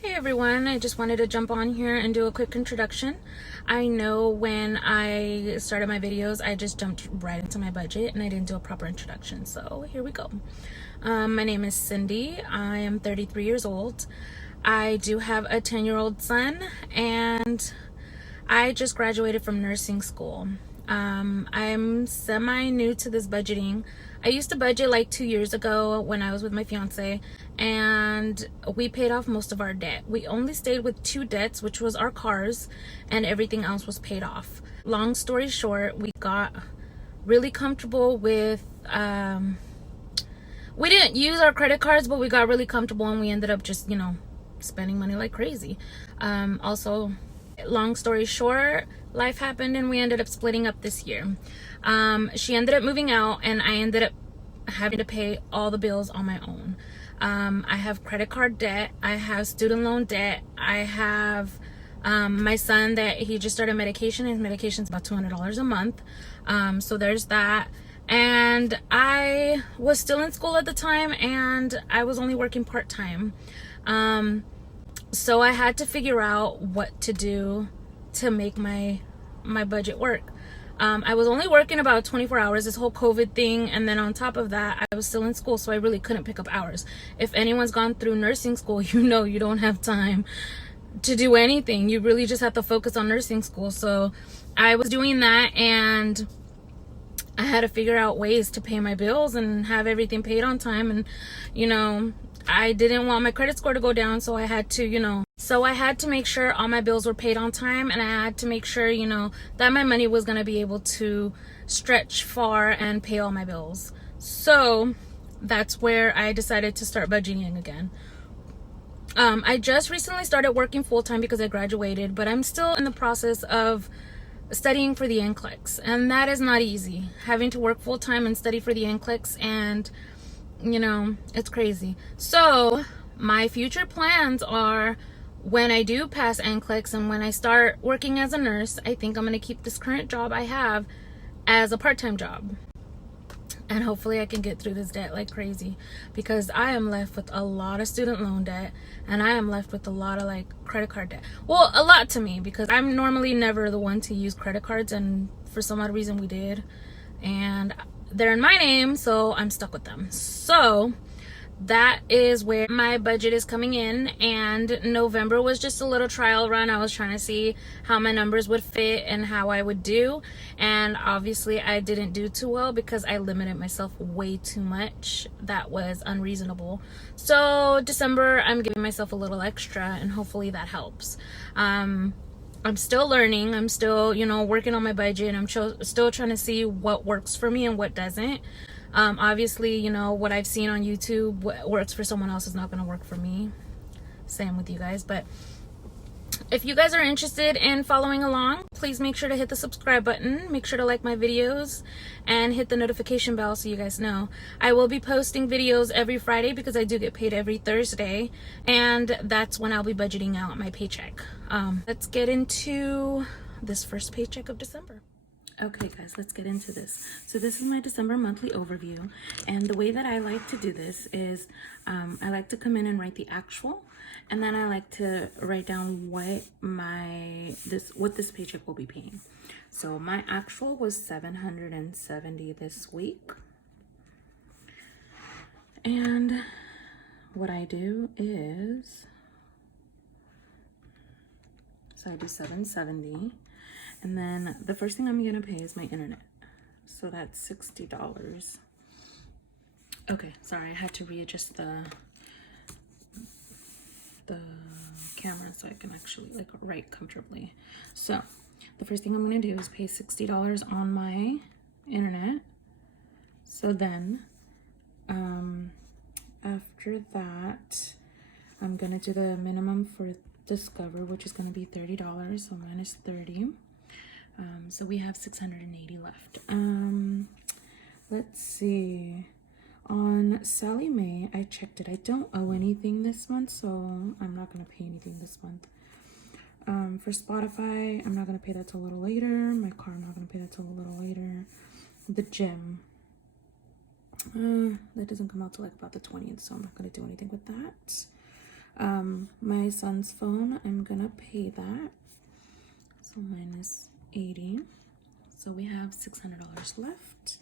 Hey everyone, I just wanted to jump on here and do a quick introduction. I know when I started my videos, I just jumped right into my budget and I didn't do a proper introduction, so here we go. My name is Cindy. I am 33 years old. I do have a 10-year-old son and I just graduated from nursing school. I'm semi new to this budgeting. I used to budget like 2 years ago when I was with my fiance, and we paid off most of our debt. We only stayed with two debts, which was our cars, and everything else was paid off. Long story short, we got really comfortable with we didn't use our credit cards, but we got really comfortable and we ended up just, spending money like crazy. Also, long story short, life happened and we ended up splitting up this year. She ended up moving out and I ended up having to pay all the bills on my own. I have credit card debt, I have student loan debt, I have my son that he just started medication. His medication's about $200 a month. So there's that. And I was still in school at the time and I was only working part-time. So I had to figure out what to do to make my budget work. I was only working about 24 hours, this whole COVID thing, and then on top of that, I was still in school, so I really couldn't pick up hours. If anyone's gone through nursing school, you know you don't have time to do anything. You really just have to focus on nursing school. So I was doing that and I had to figure out ways to pay my bills and have everything paid on time. And, I didn't want my credit score to go down, so I had to, make sure all my bills were paid on time, and I had to make sure, that my money was going to be able to stretch far and pay all my bills. So that's where I decided to start budgeting again. I just recently started working full-time because I graduated, but I'm still in the process of studying for the NCLEX, and that is not easy. Having to work full-time and study for the NCLEX, and it's crazy. So my future plans are, when I do pass NCLEX and when I start working as a nurse, I think I'm going to keep this current job I have as a part-time job. And hopefully I can get through this debt like crazy, because I am left with a lot of student loan debt and I am left with a lot of credit card debt. Well, a lot to me, because I'm normally never the one to use credit cards, and for some odd reason we did. And they're in my name, so I'm stuck with them. So that is where my budget is coming in, and November was just a little trial run. I was trying to see how my numbers would fit and how I would do, and obviously I didn't do too well because I limited myself way too much. That was unreasonable. So December, I'm giving myself a little extra, and hopefully that helps. I'm still learning. I'm still, working on my budget. I'm still trying to see what works for me and what doesn't. Obviously, what I've seen on YouTube, what works for someone else is not going to work for me. Same with you guys. But if you guys are interested in following along, please make sure to hit the subscribe button. Make sure to like my videos and hit the notification bell so you guys know. I will be posting videos every Friday because I do get paid every Thursday, and that's when I'll be budgeting out my paycheck. Let's get into this first paycheck of December. Okay guys, let's get into this. So this is my December monthly overview, and the way that I like to do this is I like to come in and write the actual, and then I like to write down what this paycheck will be paying. So my actual was $770 this week, and what I do is, so I do $770. And then the first thing I'm gonna pay is my internet. So that's $60. Okay, sorry, I had to readjust the camera so I can actually write comfortably. So the first thing I'm gonna do is pay $60 on my internet. So then after that, I'm gonna do the minimum for Discover, which is gonna be $30, so minus 30. So we have 680 left. Let's see. On Sally Mae, I checked it. I don't owe anything this month, so I'm not going to pay anything this month. For Spotify, I'm not going to pay that till a little later. My car, I'm not going to pay that till a little later. The gym, that doesn't come out till about the 20th, so I'm not going to do anything with that. My son's phone, I'm gonna pay that. So minus 80. So we have $600 left.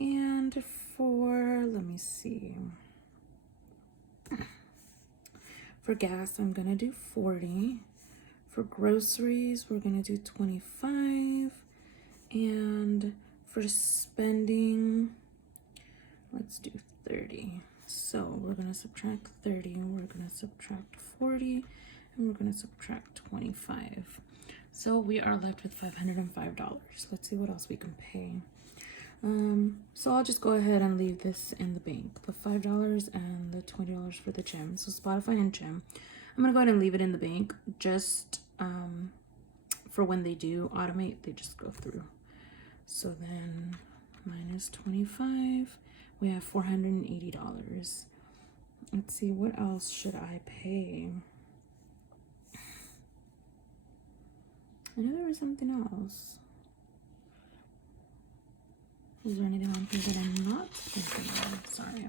And for, let me see. For gas, I'm gonna do 40. For groceries, we're gonna do 25. And for spending, let's do 30. So we're gonna subtract 30, we're gonna subtract 40, and we're gonna subtract 25. So we are left with $505. Let's see what else we can pay. So I'll just go ahead and leave this in the bank, the $5 and the $20 for the gym. So Spotify and gym, I'm gonna go ahead and leave it in the bank just for when they do automate, they just go through. So then minus 25, we have $480. Let's see, what else should I pay? I know there was something else. Is there anything I'm thinking that I'm not thinking of? Sorry.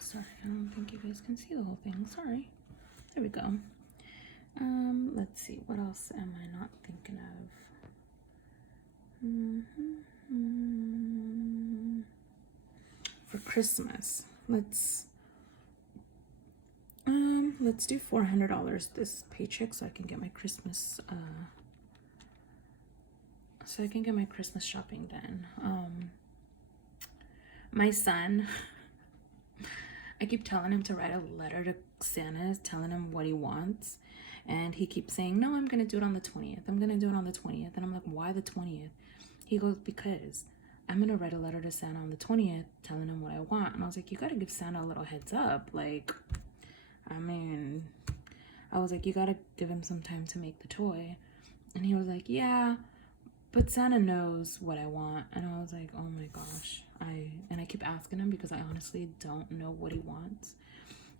Sorry, I don't think you guys can see the whole thing. Sorry. There we go. Let's see, what else am I not thinking of? For Christmas, let's do $400 this paycheck so I can get my Christmas shopping done. My son, I keep telling him to write a letter to Santa telling him what he wants, and he keeps saying, no, I'm gonna do it on the 20th. I'm gonna do it on the 20th. And I'm like, why the 20th? He goes, because I'm gonna write a letter to Santa on the 20th telling him what I want. And I was like, you gotta give Santa a little heads up. Like, I mean, I was like, you gotta give him some time to make the toy. And he was like, yeah, but Santa knows what I want. And I was like, oh my gosh. I keep asking him because I honestly don't know what he wants.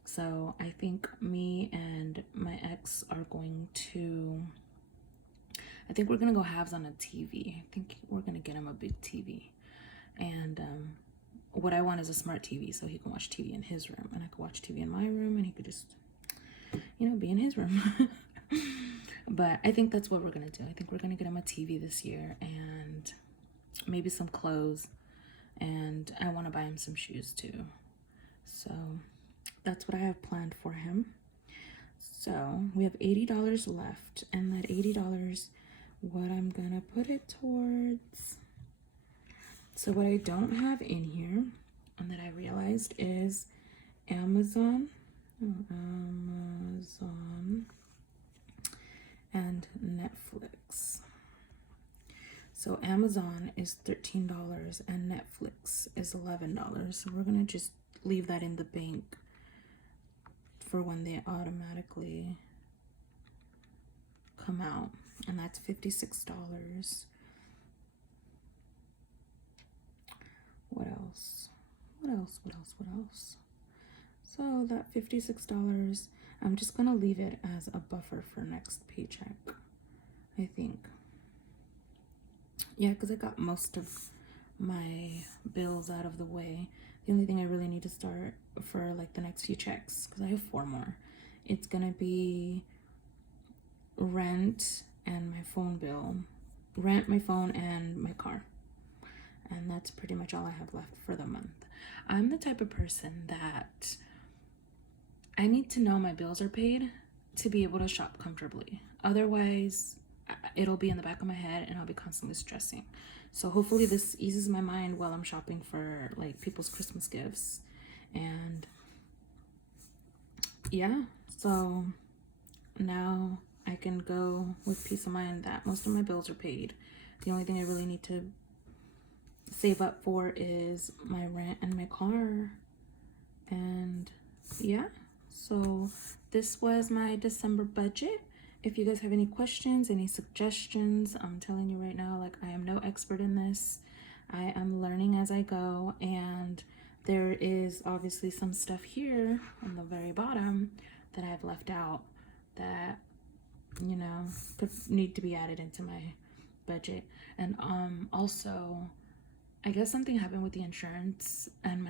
So I think me and my ex are going to, I think we're gonna go halves on a TV. I think we're gonna get him a big TV. And what I want is a smart TV so he can watch TV in his room, and I could watch TV in my room, and he could just, you know, be in his room. But I think that's what we're gonna do. I think we're gonna get him a TV this year and maybe some clothes, and I want to buy him some shoes too. So that's what I have planned for him. So we have $80 left, and that $80, what I'm gonna put it towards. So what I don't have in here, and that I realized, is Amazon and Netflix. So Amazon is $13 and Netflix is $11. So we're gonna just leave that in the bank for when they automatically come out, and that's $56. What else? So that $56, I'm just gonna leave it as a buffer for next paycheck, I think. Yeah, because I got most of my bills out of the way. The only thing I really need to start for like the next few checks, because I have 4 more, it's gonna be rent and my phone bill. Rent, my phone, and my car. And that's pretty much all I have left for the month. I'm the type of person that I need to know my bills are paid to be able to shop comfortably. Otherwise, it'll be in the back of my head and I'll be constantly stressing. So hopefully this eases my mind while I'm shopping for like people's Christmas gifts. And yeah, so now I can go with peace of mind that most of my bills are paid. The only thing I really need to save up for is my rent and my car. And yeah, so this was my December budget. If you guys have any questions, any suggestions, I'm telling you right now, like, I am no expert in this. I am learning as I go, and there is obviously some stuff here on the very bottom that I've left out that, you know, could need to be added into my budget. And also, I guess something happened with the insurance, and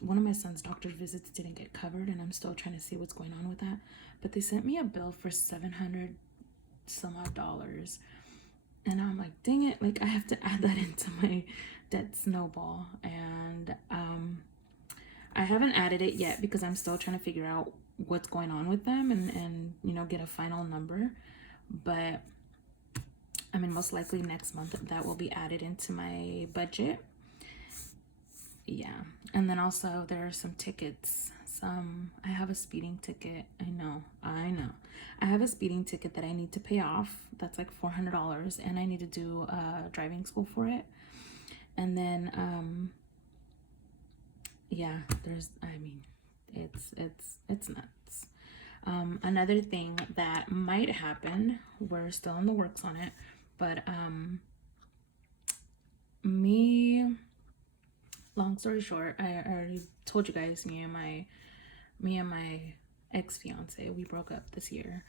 one of my son's doctor's visits didn't get covered, and I'm still trying to see what's going on with that. But they sent me a bill for $700 some odd dollars, and I'm like, dang it, like I have to add that into my debt snowball. And I haven't added it yet because I'm still trying to figure out what's going on with them, and you know, get a final number. But I mean, most likely next month that will be added into my budget. Yeah. And then also there are some tickets. I have a speeding ticket. I know. I have a speeding ticket that I need to pay off. That's like $400, and I need to do driving school for it. And then yeah, I mean, it's nuts. Another thing that might happen, we're still in the works on it, but long story short, I already told you guys, me and my ex-fiance, we broke up this year.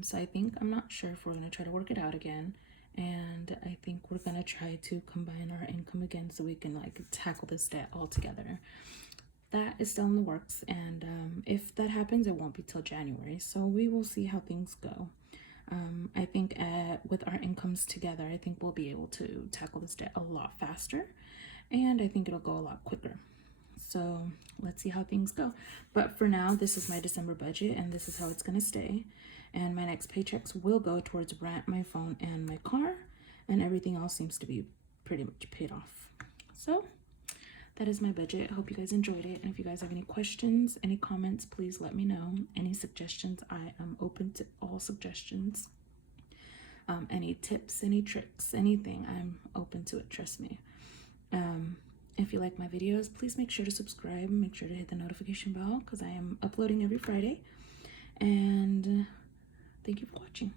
So I'm not sure if we're gonna try to work it out again, and I think we're gonna try to combine our income again so we can like tackle this debt all together. That is still in the works, and if that happens, it won't be till January, so we will see how things go. I think with our incomes together, I think we'll be able to tackle this debt a lot faster, and I think it'll go a lot quicker. So let's see how things go. But for now, this is my December budget, and this is how it's gonna stay. And my next paychecks will go towards rent, my phone, and my car, and everything else seems to be pretty much paid off. So that is my budget. I hope you guys enjoyed it. And if you guys have any questions, any comments, please let me know. Any suggestions, I am open to all suggestions. Any tips, any tricks, anything, I'm open to it, trust me. If you like my videos, please make sure to subscribe. Make sure to hit the notification bell because I am uploading every Friday. And thank you for watching.